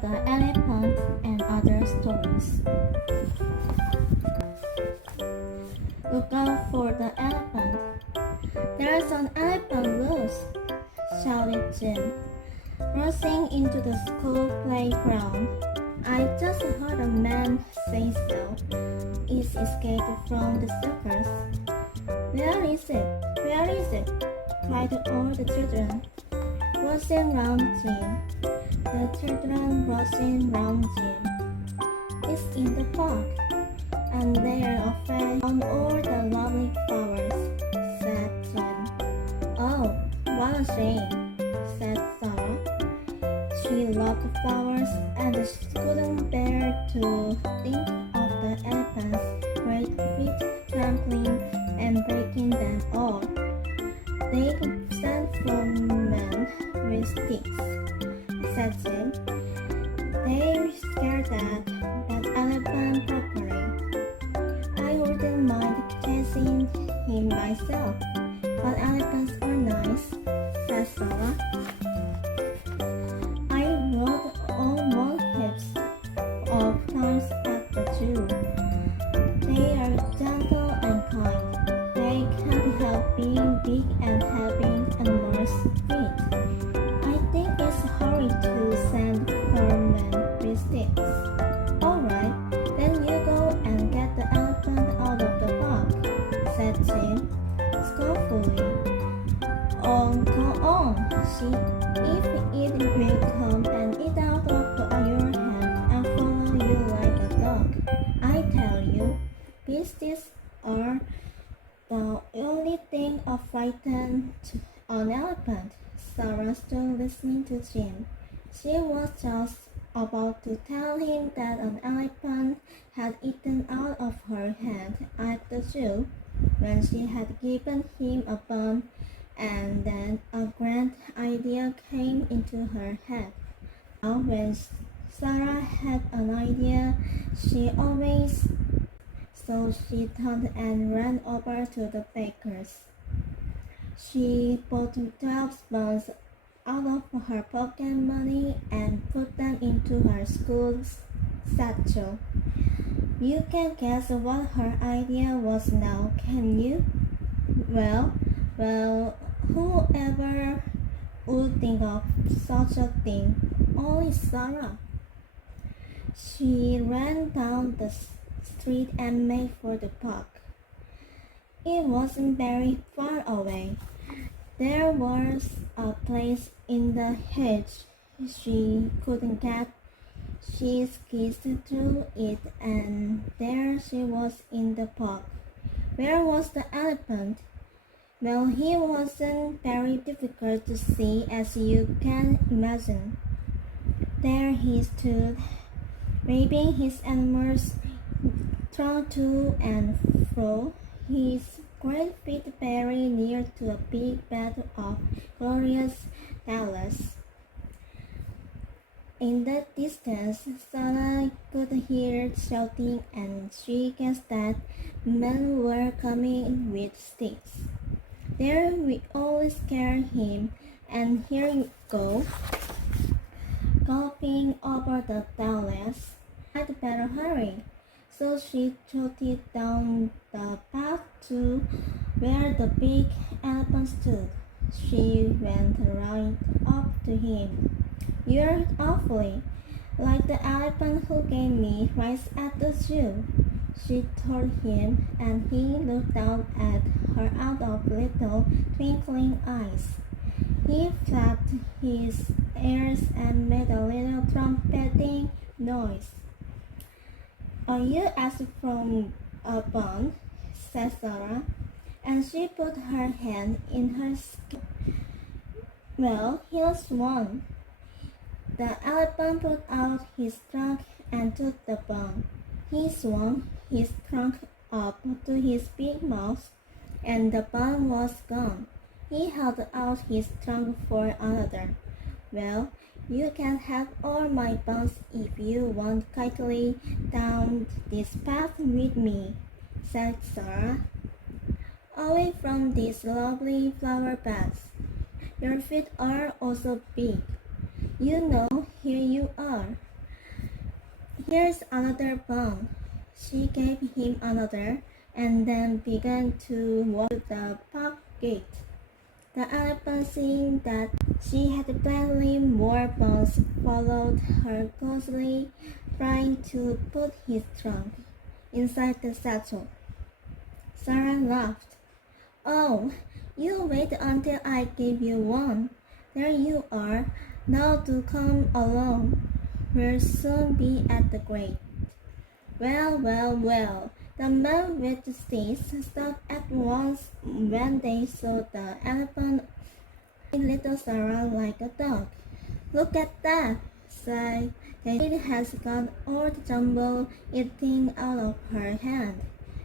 the Elephant and Other Stories. Look out for the elephant. There's an elephant loose, shouted Jim, rushing into the school playground. I just heard a man say so. It's escaped from the circus. Where is it? Where is it? Cried all the children, rushing round Jim. The children rushing round Jim. It's in the park, and they're afraid on all the lovely flowers, said Jim. Oh, what a shame, said Sarah. She loved flowers and she couldn't bear to think of the elephant's great feet trampling and breaking them all. They stand from men with sticks, said Jim. They scared that elephant properly. I wouldn't mind chasing him myself, but elephants are nice, said Sarah. I rode on one heaps of times at the zoo. They are gentle and kind. They can't help being big and having enormous feet. I think it's hurry to send for men with sticks. Alright, then you go and get the elephant out of the park, said Jim, scornfully. Oh, go on, if it will come and eat out of your hand and follow you like a dog. I tell you, beasts are the only thing of frighten an elephant. Sarah stood listening to Jim. She was just about to tell him that an elephant had eaten out of her hand at the zoo when she had given him a bone, and then a grand idea came into her head. Now when Sarah had an idea, she always so she turned and ran over to the baker's. She bought 12 buns out of her pocket money and put them into her school satchel. You can guess what her idea was now, can you? Well, whoever would think of such a thing? Only Sarah. She ran down the street and made for the park. It wasn't very far away. There was a place in the hedge she couldn't get. She skidded through it, and there she was in the park. Where was the elephant? Well, he wasn't very difficult to see, as you can imagine. There he stood, waving his enormous trunk to and fro, his great feet very near to a big bed of glorious dollars. In the distance, Sarah could hear shouting, and she guessed that men were coming with sticks. There we always scare him, and here you go, galloping over the dollars. I'd better hurry. So she trotted down the path to where the big elephant stood. She went right up to him. You're awfully like the elephant who gave me rice at the zoo, she told him, and he looked down at her out of little twinkling eyes. He flapped his ears and made a little trumpeting noise. Are you asked from a bun? Said Sarah, and she put her hand in her skirt. Well, here's one. The elephant put out his trunk and took the bun. He swung his trunk up to his big mouth, and the bun was gone. He held out his trunk for another. Well, you can have all my buns if you want quietly down this path with me, said Sarah. Away from these lovely flower beds. Your feet are also big. You know, here you are. Here's another bone. She gave him another, and then began to walk to the park gate. The elephant, seeing that she had plenty more bones, followed her closely, trying to put his trunk inside the satchel. Sarah laughed. Oh, you wait until I give you one. There you are. Now do come along. We'll soon be at the gate. Well, well, well. The men with the sticks stopped at once when they saw the elephant eating little Sarah like a dog. Look at that, said they. It has got old Jumbo eating out of her hand,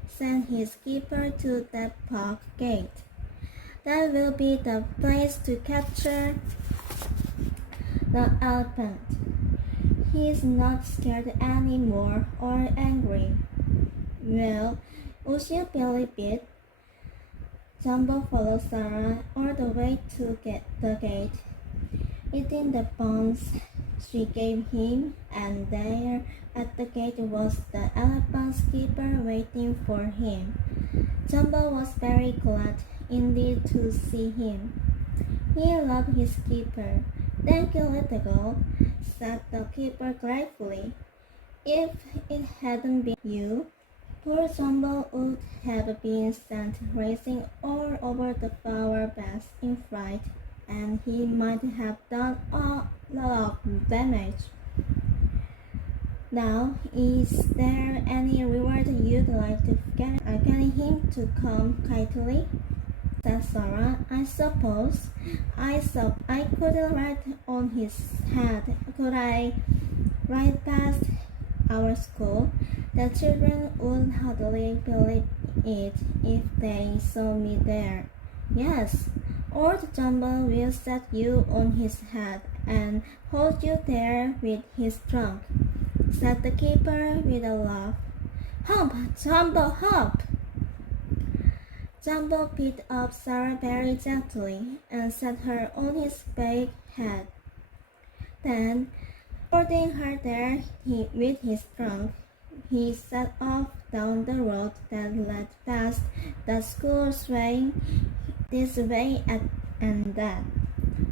said his keeper to that park gate. That will be the place to capture the elephant. He's not scared anymore or angry. Well, would you believe it? Jumbo followed Sarah all the way to the gate, eating the bones she gave him, and there at the gate was the elephant's keeper waiting for him. Jumbo was very glad indeed to see him. He loved his keeper. Thank you, little girl, said the keeper gratefully. If it hadn't been you, poor Jumbo would have been sent racing all over the flower beds in fright, and he might have done a lot of damage. Now, is there any reward you'd like to get? Getting him to come quietly? Said Sarah. I suppose I could ride on his head. Could I ride past our school? The children would hardly believe it if they saw me there. Yes, old Jumbo will set you on his head and hold you there with his trunk, said the keeper with a laugh. Hump, Jumbo, hump! Jumbo picked up Sarah very gently and set her on his big head. Then, holding her there with his trunk, he set off down the road that led past the school, swaying this way and that.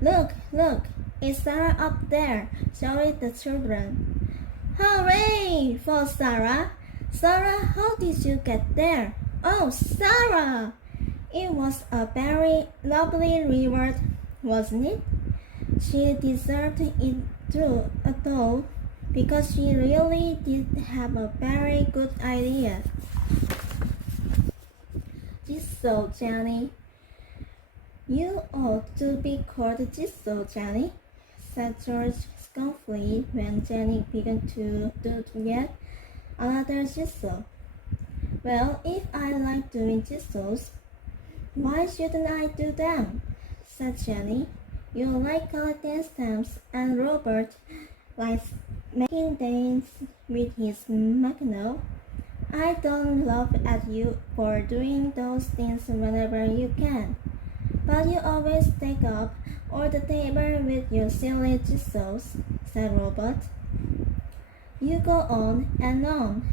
Look, look, it's Sarah up there, shouted the children. Hooray for Sarah! Sarah, how did you get there? Oh, Sarah! It was a very lovely reward, wasn't it? She deserved it though, because she really did have a very good idea. Jisoo, Jenny. You ought to be called Jisoo, Jenny, said George scornfully when Jenny began to do yet another Jisoo. Well, if I like doing Jisoos, why shouldn't I do them? Said Jenny. You like collecting stamps, and Robert likes making dance with his mackinaw. I don't laugh at you for doing those things whenever you can, but you always take up all the table with your silly jisoos, said Robert. You go on and on.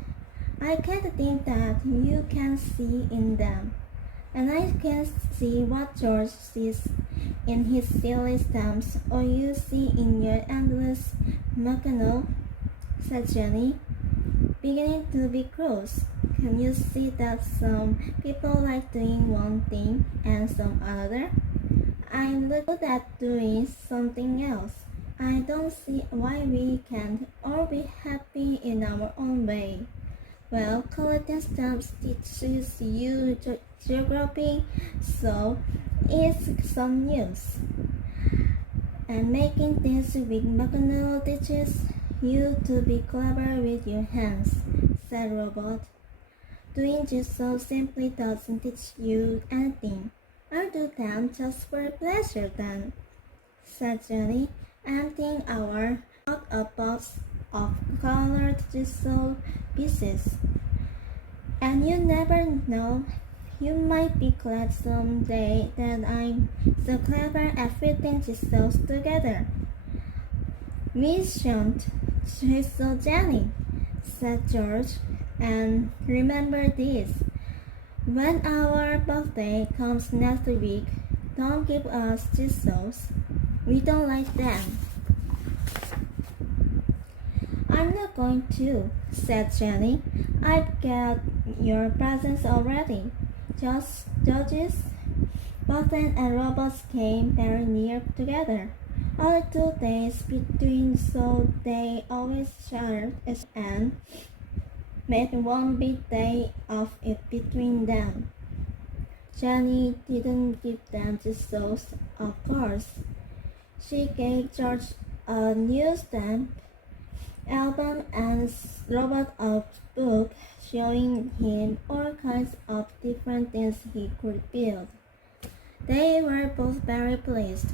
I can't think that you can see in them, and I can't see what George sees in his silly stamps or you see in your endless mackinaw, said Jenny, beginning to be cross. Can you see that some people like doing one thing and some another? I'm good at doing something else. I don't see why we can't all be happy in our own way. Well, collecting stamps teaches you geography, so it's some news. And making things with mackinaw teaches you to be clever with your hands, said Robert. Doing just so simply doesn't teach you anything. I'll do them just for pleasure then, said Jenny, emptying a box of colored jigsaw pieces. And you never know, you might be glad someday that I'm so clever at fitting jigsaws together. We shan't, Jigsaw Jenny. said George. And remember this. When our birthday comes next week, don't give us Jesus. We don't like them. I'm not going to, said Jenny. I've got your presents already. George's birthday and Robert's came very near together. Only 2 days between, so they always shared it and made one big day of it between them. Jenny didn't give them Jesus, of course. She gave George a new stamp album and Robert a book showing him all kinds of different things he could build. They were both very pleased.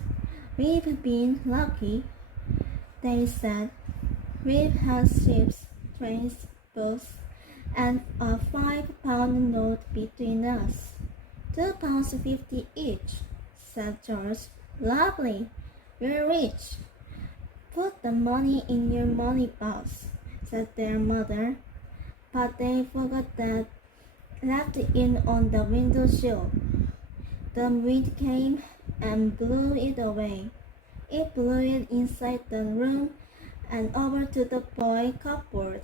We've been lucky, they said. We've had ships, trains, boats, and a £5 note between us. £2.50 each, said George. Lovely, we're rich. Put the money in your money box, said their mother. But they forgot that, left it on the windowsill. The wind came and blew it away. It blew it inside the room and over to the toy cupboard.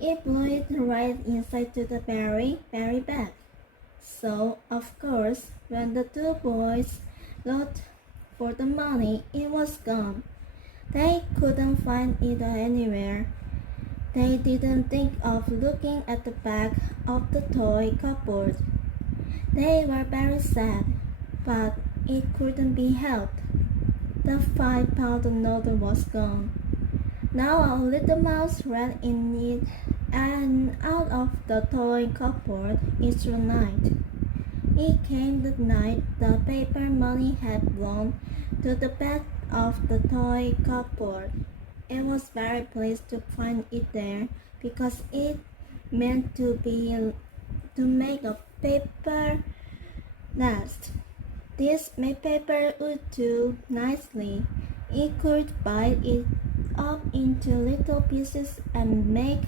It blew it right inside to the very bag. So, of course, when the 2 boys looked for the money, it was gone. They couldn't find it anywhere. They didn't think of looking at the back of the toy cupboard. They were very sad, but it couldn't be helped. The £5 note was gone. Now a little mouse ran in it and out of the toy cupboard each night. It came the night the paper money had blown to the back of the toy cupboard. It was very pleased to find it there because it meant to make a paper nest. This paper would do nicely. It could bite it up into little pieces and make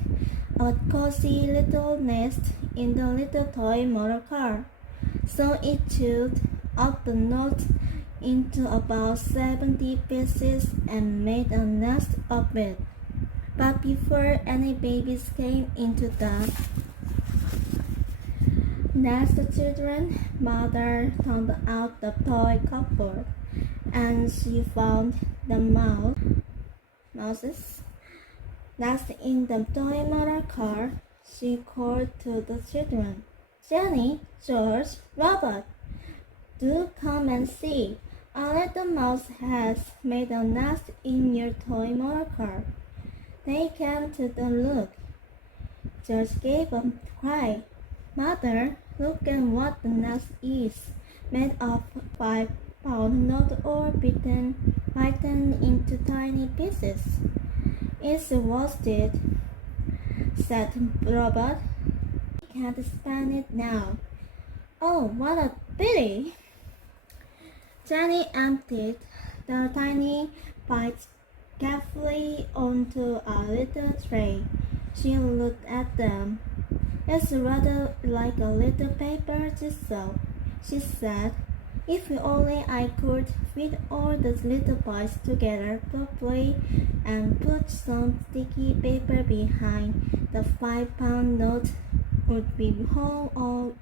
a cozy little nest in the little toy motor car. So it chewed up the note into about 70 pieces and made a nest of it. But before any babies came into the nest, the children's mother turned out the toy cupboard, and she found the mouse's nest in the toy motor car. She called to the children, Jenny, George, Robert, do come and see. A little mouse has made a nest in your toy motor car. They came to the look. George gave a cry. Mother, look at what the nest is, made of £5 note all bitten into tiny pieces. It's worsted, said Robert. We can't span it now. Oh, what a pity! Jenny emptied the tiny bites carefully onto a little tray. She looked at them. It's rather like a little paper jigsaw, she said. If only I could fit all the little bites together properly and put some sticky paper behind, the £5 note would be whole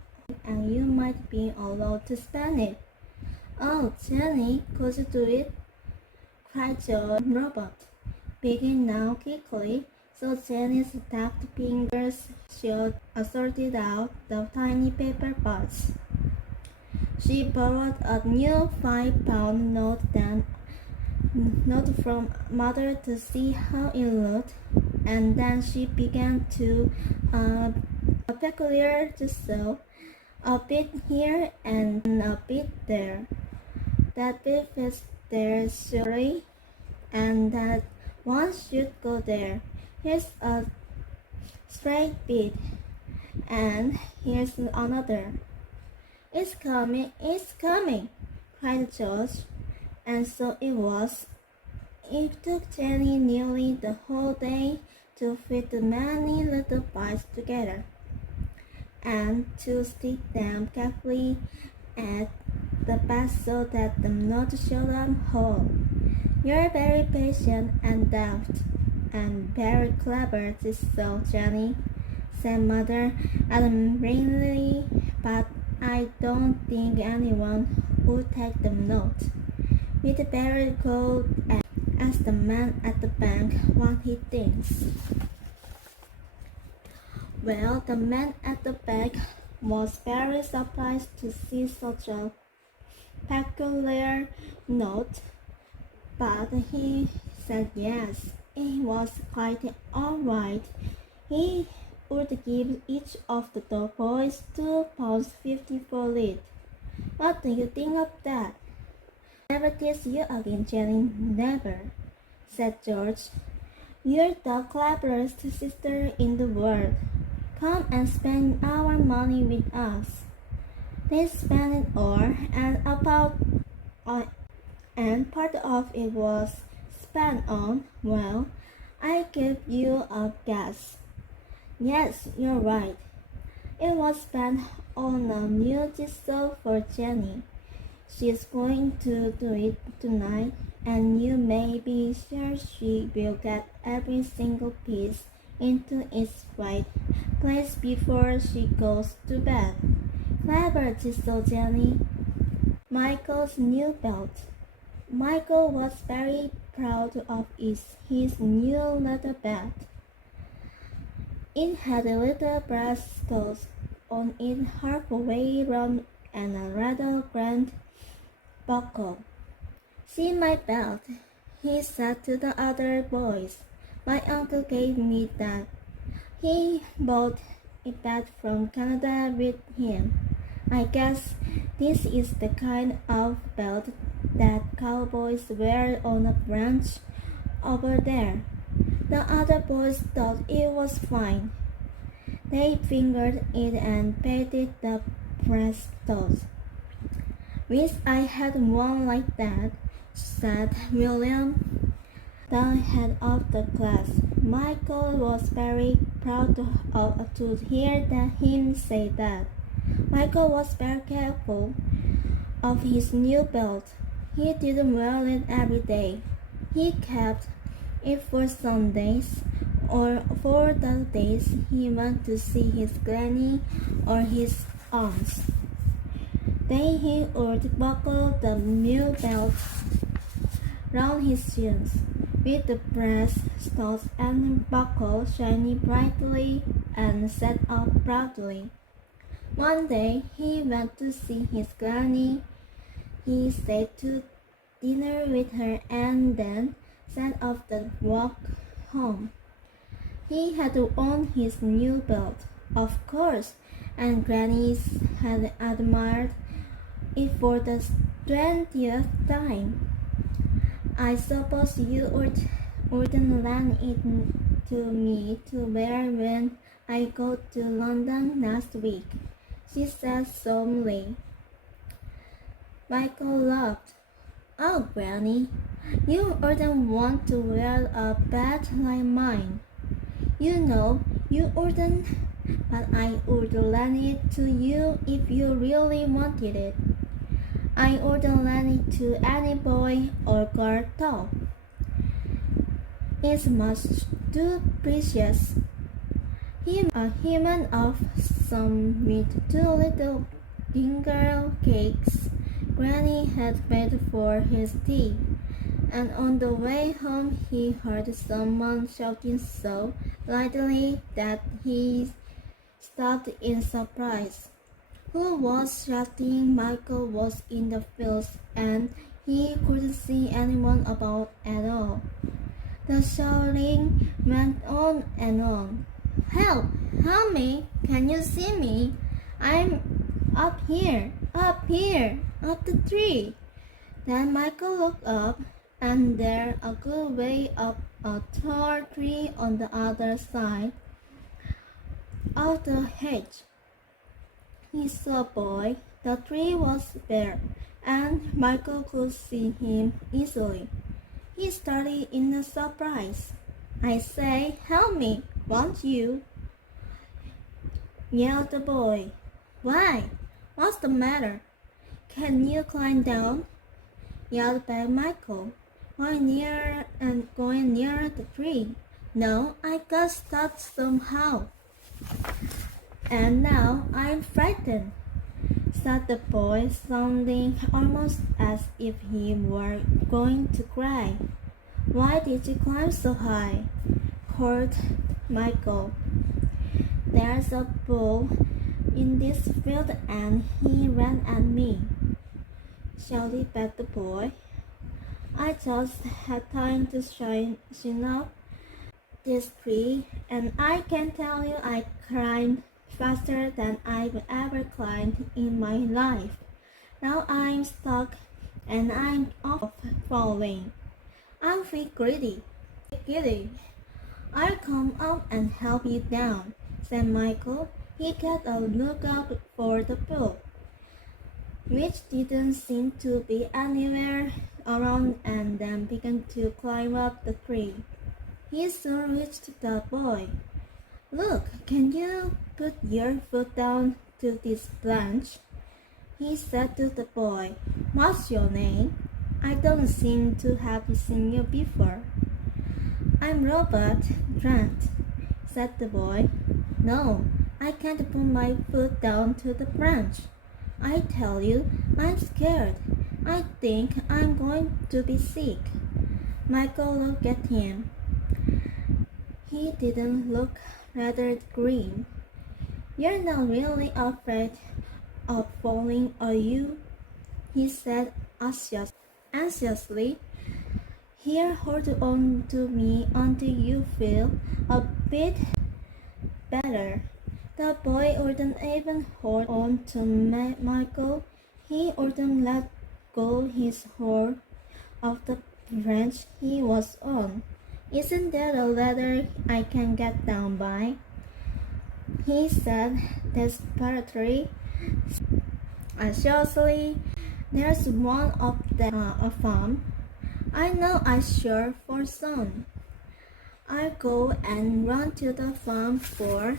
and you might be allowed to spend it. Oh, Jenny, could you do it? Cried George and Robert. Begin now quickly. So Jenny's deft fingers sorted out the tiny paper parts. She borrowed a new £5 note from Mother to see how it looked, and then she began to a peculiar jigsaw, a bit here and a bit there. That bit fits there surely, and that one should go there. Here's a straight bit, and here's another. It's coming, cried George. And so it was. It took Jenny nearly the whole day to fit the many little bites together and to stick them carefully at the back so that the nut should whole. You're very patient and deft and very clever, Jenny, said Mother admiringly, but I don't think anyone would take the note. With a very cold and asked the man at the bank what he thinks. Well, the man at the bank was very surprised to see such a peculiar note, but he said yes, it was quite all right. He would give each of the boys £2.50 for it. What do you think of that? Never tease you again, Jenny, never, said George. You're the cleverest sister in the world. Come and spend our money with us. They spent it all, and part of it was spent on, well, I give you a guess. Yes, you're right. It was spent on a new jigsaw for Jenny. She's going to do it tonight, and you may be sure she will get every single piece into its right place before she goes to bed. Clever jigsaw, Jenny. Michael's new belt. Michael was very proud of his new leather belt. It had a little brass stud on it halfway round and a rather grand buckle. See my belt, he said to the other boys. My uncle gave me that. He bought it back from Canada with him. I guess this is the kind of belt that cowboys wear on a ranch over there. The other boys thought it was fine. They fingered it and patted the brass stud. Wish I had one like that, said William, the head of the class. Michael was very proud to hear him say that. Michael was very careful of his new belt. He didn't wear it every day. He kept it for Sundays or for the days he went to see his granny or his aunts. Then he would buckle the new belt round his shins, with the brass studs and buckle shining brightly and set up proudly. One day he went to see his granny. He stayed to dinner with her and then set off the walk home. He had on his new belt, of course, and Granny had admired it for the 20th time. I suppose you wouldn't lend it to me to wear when I go to London next week, she said solemnly. Michael laughed. Oh, Granny, you wouldn't want to wear a belt like mine. You know you wouldn't, but I would lend it to you if you really wanted it. I wouldn't lend it to any boy or girl though. It's much too precious. A human of some with 2 little dingle cakes Granny had made for his tea, and on the way home he heard someone shouting so loudly that he stopped in surprise. Who was shouting? Michael was in the fields and he couldn't see anyone about at all. The shouting went on and on. Help! Help me! Can you see me? I'm up here, up the tree. Then Michael looked up, and there, a good way up a tall tree on the other side of the hedge, he saw a boy. The tree was bare, and Michael could see him easily. He started in a surprise. I say, help me, won't you? Yelled the boy. Why? What's the matter? Can you climb down? Yelled back Michael, going nearer the tree. No, I got stuck somehow. And now I'm frightened, said the boy, sounding almost as if he were going to cry. Why did you climb so high? Called Michael. There's a bull in this field and he ran at me, shouted back the boy. I just had time to shine up this tree, and I can tell you I climbed faster than I've ever climbed in my life. Now I'm stuck and I'm off falling. I'm giddy. I'll come up and help you down, said Michael. He kept a lookout for the bull, which didn't seem to be anywhere around, and then began to climb up the tree. He soon reached the boy. Look, can you put your foot down to this branch? He said to the boy. What's your name? I don't seem to have seen you before. I'm Robert Grant, said the boy. No, I can't put my foot down to the branch. I tell you, I'm scared. I think I'm going to be sick. Michael looked at him. He didn't look rather green. You're not really afraid of falling, are you? He said anxiously. Here, hold on to me until you feel a bit better. The boy wouldn't even hold on to Michael. He wouldn't let go his hold of the branch he was on. Isn't there a ladder I can get down by? He said desperately. Seriously, there's one up there, a farm. I know I sure for some. I'll go and run to the farm for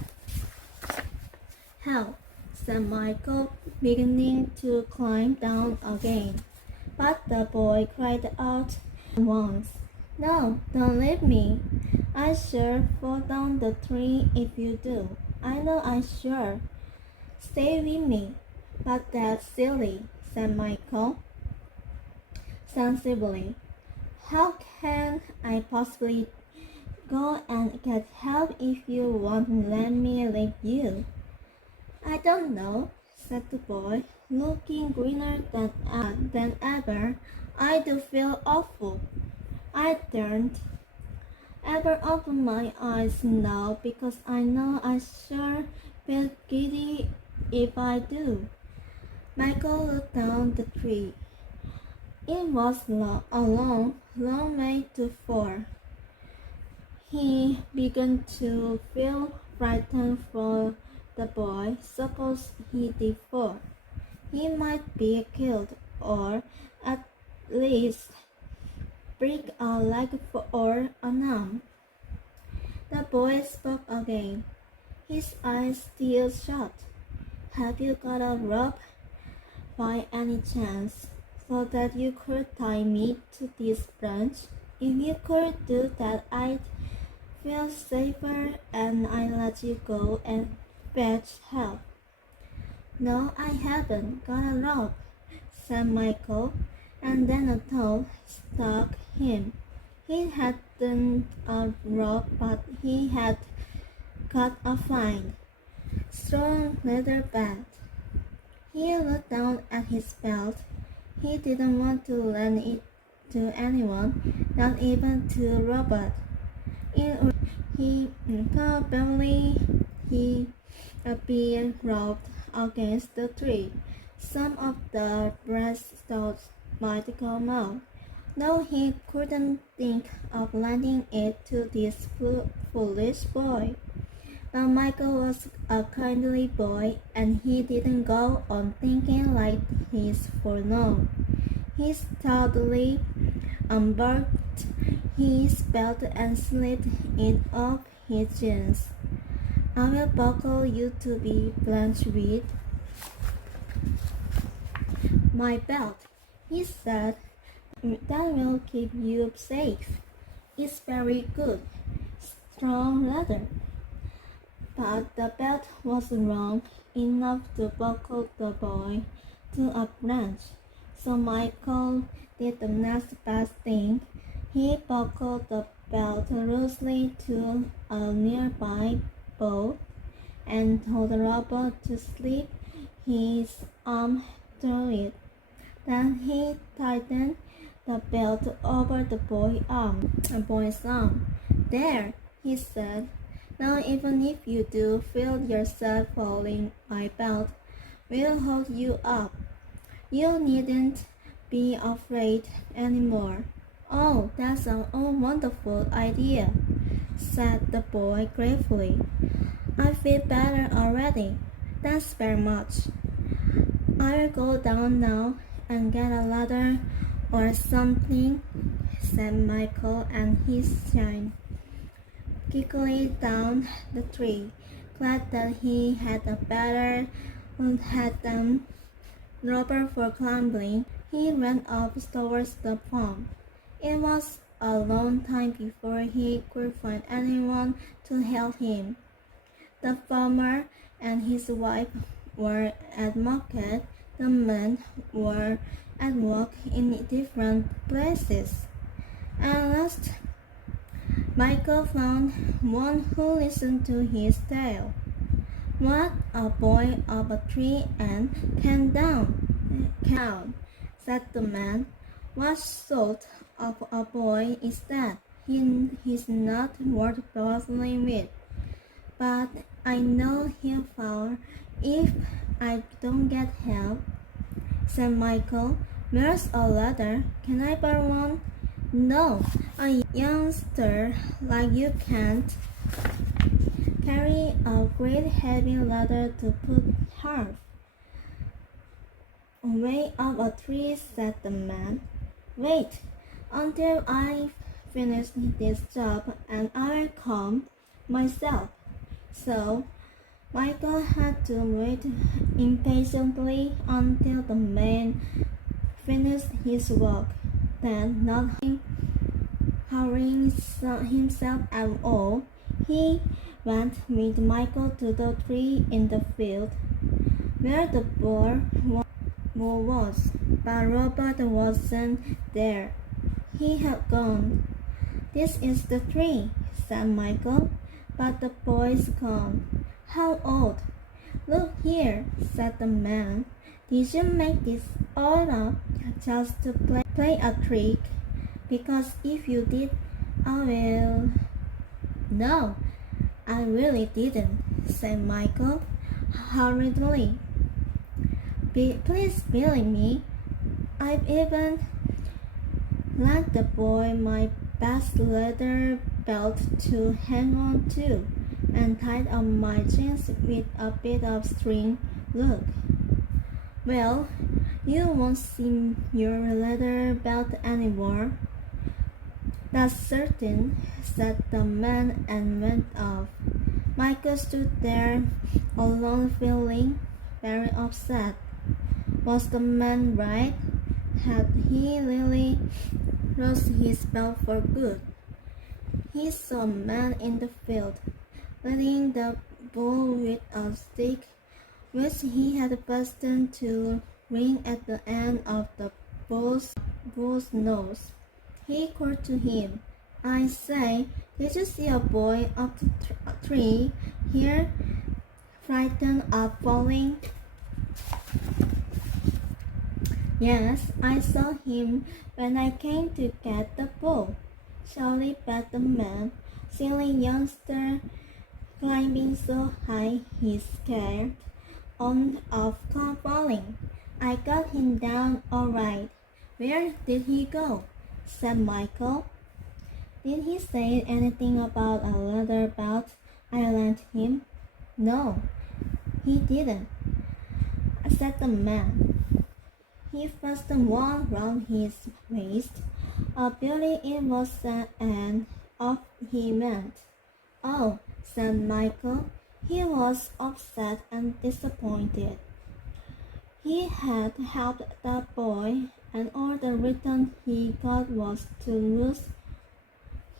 help, said Michael, beginning to climb down again. But the boy cried out once. No, don't leave me. I sure fall down the tree if you do. I know I sure. Stay with me. But that's silly, said Michael sensibly. How can I possibly go and get help if you won't let me leave you? I don't know, said the boy, looking greener than ever. I do feel awful. I don't ever open my eyes now because I know I sure feel giddy if I do. Michael looked down the tree. It was a long way to fall. He began to feel frightened for the boy. Suppose he did fall. He might be killed, or at least break a leg or an arm. The boy spoke again, his eyes still shut. Have you got a rope by any chance, so that you could tie me to this branch? If you could do that, I'd feel safer and I'd let you go and fetch help. No, I haven't got a rope, said Michael, and then a thought struck him. He hadn't a rope, but he had got a fine, strong leather belt. He looked down at his belt. He didn't want to lend it to anyone, not even to Robert. He be roped against the tree. Some of the breaststones might come out. No, he couldn't think of lending it to this foolish boy. But Michael was a kindly boy, and he didn't go on thinking like his forlorn. He stoutly unburdened his belt and slipped it off his jeans. I will buckle you to be blanched with my belt, he said. That will keep you safe. It's very good, strong leather. But the belt was wrong enough to buckle the boy to a branch. So Michael did the next best thing. He buckled the belt loosely to a nearby bough and told the robber to slip his arm through it. Then he tightened the belt over the boy's arm. There, he said. Now even if you do feel yourself falling, my belt will hold you up. You needn't be afraid anymore. Oh, that's a wonderful idea, said the boy gravely. I feel better already. Thanks very much. I'll go down now and get a ladder or something, said Michael, and he shined quickly down the tree, glad that he had a better head than Robert for climbing. He ran up towards the farm. It was a long time before he could find anyone to help him. The farmer and his wife were at market. The men were at work in different places. At last, Michael found one who listened to his tale. What a boy up a tree and came down, said the man. What sort of a boy is that? He's not worth bothering with. But I know he'll fall if I don't get help, said Michael. Where's a ladder? Can I borrow one? No, a youngster like you can't carry a great heavy ladder to put half way up a tree, said the man. Wait until I finish this job and I'll come myself. So Michael had to wait impatiently until the man finished his work. Then, not hurrying himself at all, he went with Michael to the tree in the field where the boar was, but Robert wasn't there. He had gone. This is the tree, said Michael, but the boy's gone. How old? Look here, said the man. Did you make this all up just to play a trick? Because if you did, I will... No, I really didn't, said Michael hurriedly. Please believe me. I've even lent the boy my best leather belt to hang on to and tied up my jeans with a bit of string. Look. Well, you won't see your leather belt anymore. That's certain, said the man and went off. Michael stood there alone feeling very upset. Was the man right? Had he really lost his belt for good? He saw a man in the field, leading the bull with a stick which he had fastened to ring at the end of the bull's nose. He called to him, I say, did you see a boy up the tree here, frightened of falling? Yes, I saw him when I came to get the bull, shouted back the man. Silly youngster, climbing so high he's scared of falling. I got him down all right. Where did he go? Said Michael. Did he say anything about a leather belt I lent him? No, he didn't, said the man. He fastened one round his waist. A beauty it was, and off he went. Oh, said Michael. He was upset and disappointed. He had helped the boy, and all the return he got was to lose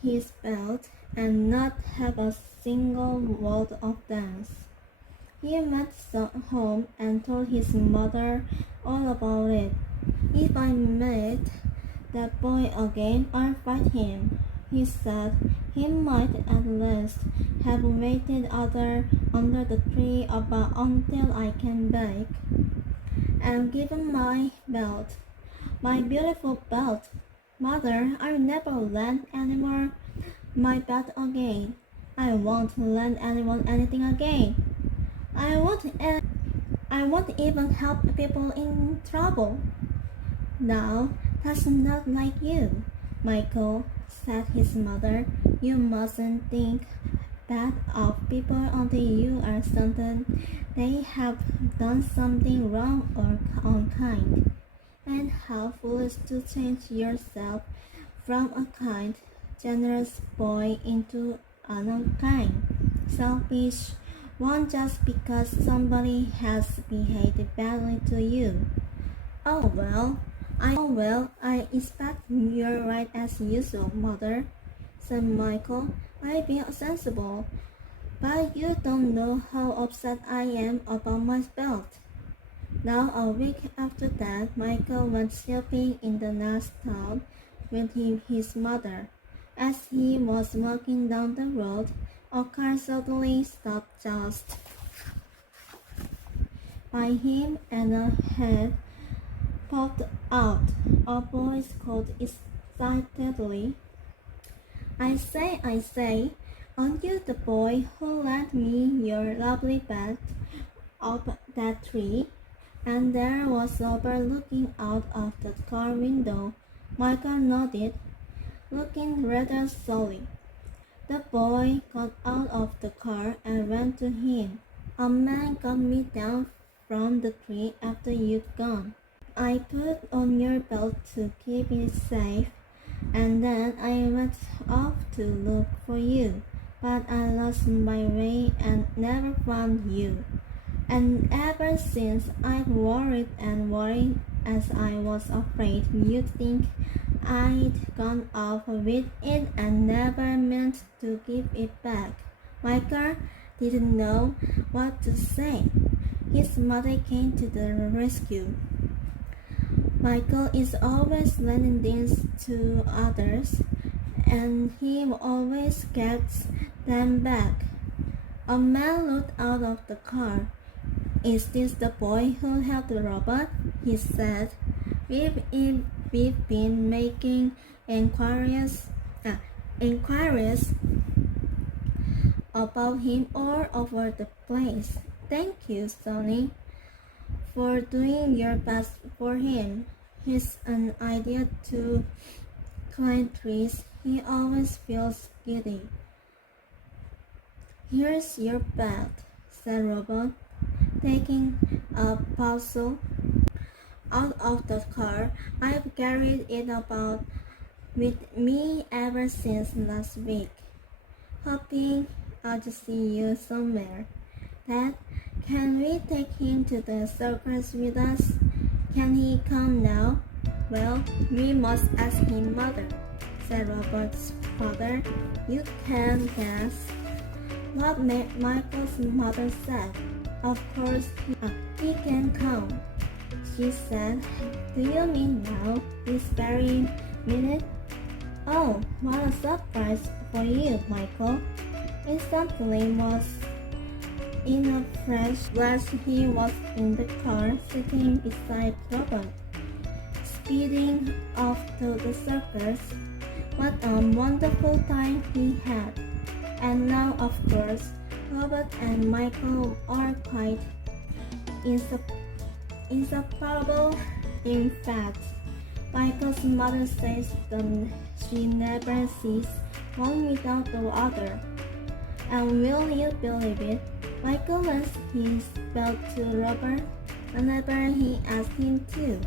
his belt and not have a single word of thanks. He went home and told his mother all about it. If I meet that boy again, I'll fight him, he said. He might at least have waited under the tree until I came back and given my belt. My beautiful belt. Mother, I'll never lend anyone my belt again. I won't lend anyone anything again. I won't even help people in trouble. No, that's not like you, Michael, said his mother. You mustn't think bad of people until you are certain they have done something wrong or unkind. And how foolish to change yourself from a kind, generous boy into an unkind, selfish one just because somebody has behaved badly to you. Oh well, I expect you're right as usual, Mother, said Michael. I'll be sensible, but you don't know how upset I am about my belt. Now a week after that, Michael went shopping in the next town with his mother. As he was walking down the road, a car suddenly stopped just by him and a head popped out. A voice called excitedly, I say, aren't you the boy who lent me your lovely bed up that tree? And there was Robert looking out of the car window. Michael nodded, looking rather sully. The boy got out of the car and ran to him. A man got me down from the tree after you'd gone. I put on your belt to keep it safe, and then I went off to look for you, but I lost my way and never found you. And ever since I've worried and worried, as I was afraid you'd think I'd gone off with it and never meant to give it back. Michael didn't know what to say. His mother came to the rescue. Michael is always lending things to others, and he always gets them back. A man looked out of the car. Is this the boy who helped Robert? He said. We've been making inquiries about him all over the place. Thank you, Sonny, for doing your best for him. He's an idiot to climb trees. He always feels giddy. Here's your belt, said Robert, taking a parcel out of the car. I've carried it about with me ever since last week, hoping I'll see you somewhere. Dad, can we take him to the circus with us? Can he come now? Well, we must ask him, Mother, said Robert's father. You can guess what Michael's mother said. Of course he can come, she said. Do you mean now, this very minute? Oh, what a surprise for you, Michael. Instantly was in a fresh flash he was in the car, sitting beside Robert, speeding off to the circus. What a wonderful time he had. And now, of course, Robert and Michael are quite inseparable. In fact, Michael's mother says that she never sees one without the other. And will you believe it? Michael lends his belt to Robert whenever he asks him to.